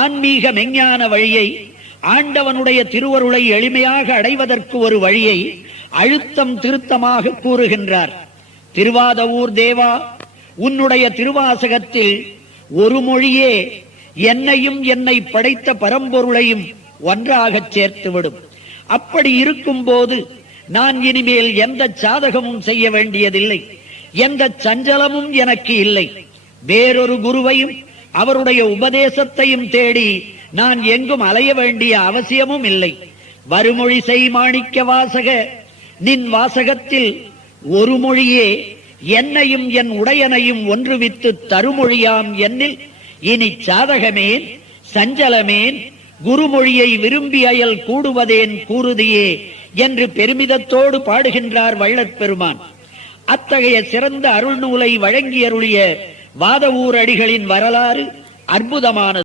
ஆன்மீக மெஞ்ஞான வழியை, ஆண்டவனுடைய திருவருளை எளிமையாக அடைவதற்கு ஒரு வழியை அழுத்தம் திருத்தமாக கூறுகின்றார். திருவாதவூர் தேவா, உன்னுடைய திருவாசகத்தில் ஒரு மொழியே என்னையும் என்னை படைத்த பரம்பொருளையும் ஒன்றாகச் சேர்த்துவிடும். அப்படி இருக்கும் போது நான் இனிமேல் எந்த சாதகமும் செய்ய வேண்டியதில்லை, எந்த சஞ்சலமும் எனக்கு இல்லை. வேறொரு குருவையும் அவருடைய உபதேசத்தையும் தேடி நான் எங்கும் அலைய வேண்டிய அவசியமும் இல்லை. வருமொழி செய் மாணிக்க வாசக, நின் வாசகத்தில் ஒரு மொழியே என்னையும் என் உடையனையும் ஒன்றுவித்து தருமொழியாம் என்னில் இனி சாதகமேன் சஞ்சலமேன், குருமொழியை விரும்பி அயல் கூடுவதேன் கூறுதியே என்று பெருமிதத்தோடு பாடுகின்றார் வள்ளற் பெருமான். அத்தகைய சிறந்த அருள் நூலை வழங்கி அருளிய வாதவூர் அடிகளின் வரலாறு அற்புதமானது.